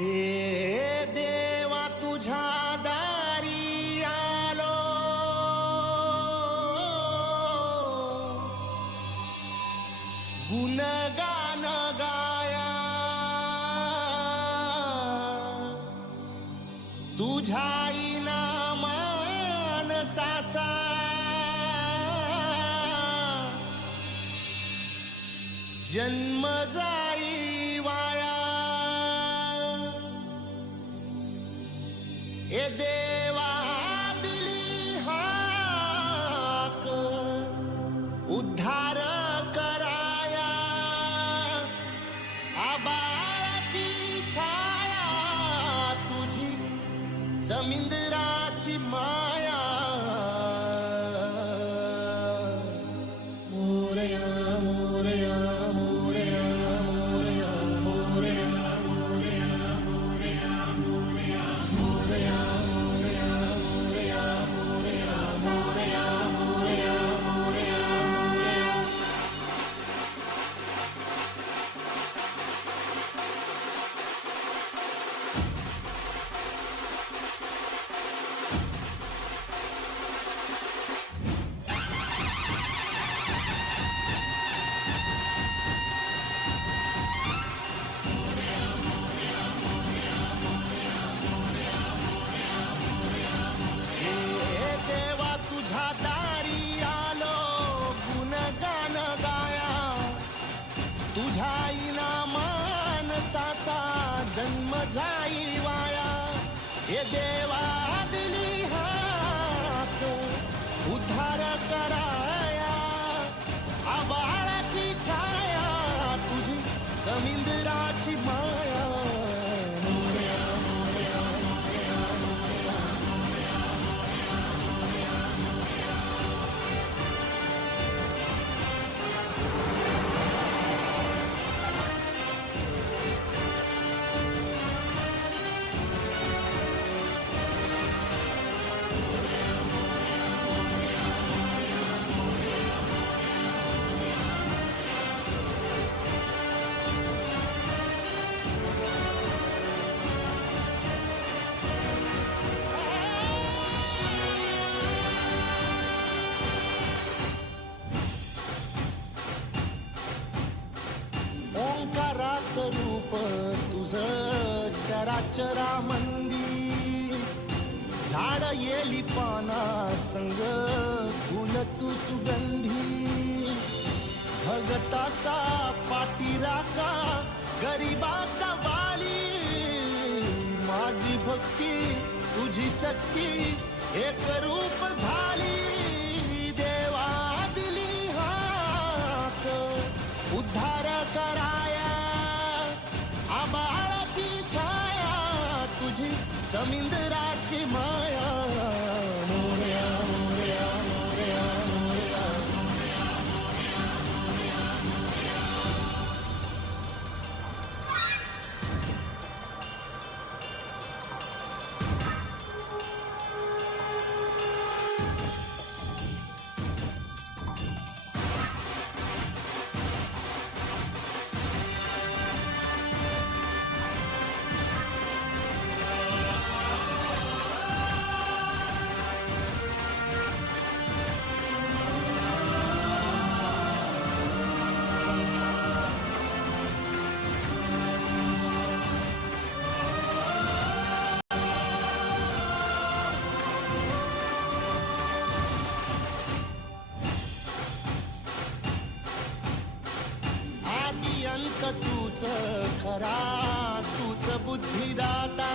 हे देवा तुझ्या दारी आलो, गुणगान गाया तुझ्या इनामानसाचा जन्म जाई वाया। ए देवा दिली हाक उद्धार कराया, आबाळाची छाया तुझी समिंदराची माया। मोरया मोरया मोरया मोरया मोरया मोरया मोरया मोरया मोरया मोरया मोरया मोरया मोरया मोरया मोरया। तुझ्या दारी आलो, गुणगान गाया तुझ्या इनामानसाचा जन्म जाई वाया। हे देवा दिली हाक उद्धार कराया, आबाळाची छाया तुझी समिंदराची माया। मोरया मोरया मोरया मोरया ओंकाराचं रूप तुझं चराचरामंदी, झाड येली पाना संग फुल तू सुगंधी। भगताचा पाठीराखा गरिबाचा वाली, माझी भक्ती तुझी शक्ती एक रूप झाली। देवा दिली हाक उद्धार कराया, आबाळाची छाया तुझी समिंदराची माया। मोरया मोरया मोरया मोरया अंत तूच खरा, तूच बुद्धिदाता।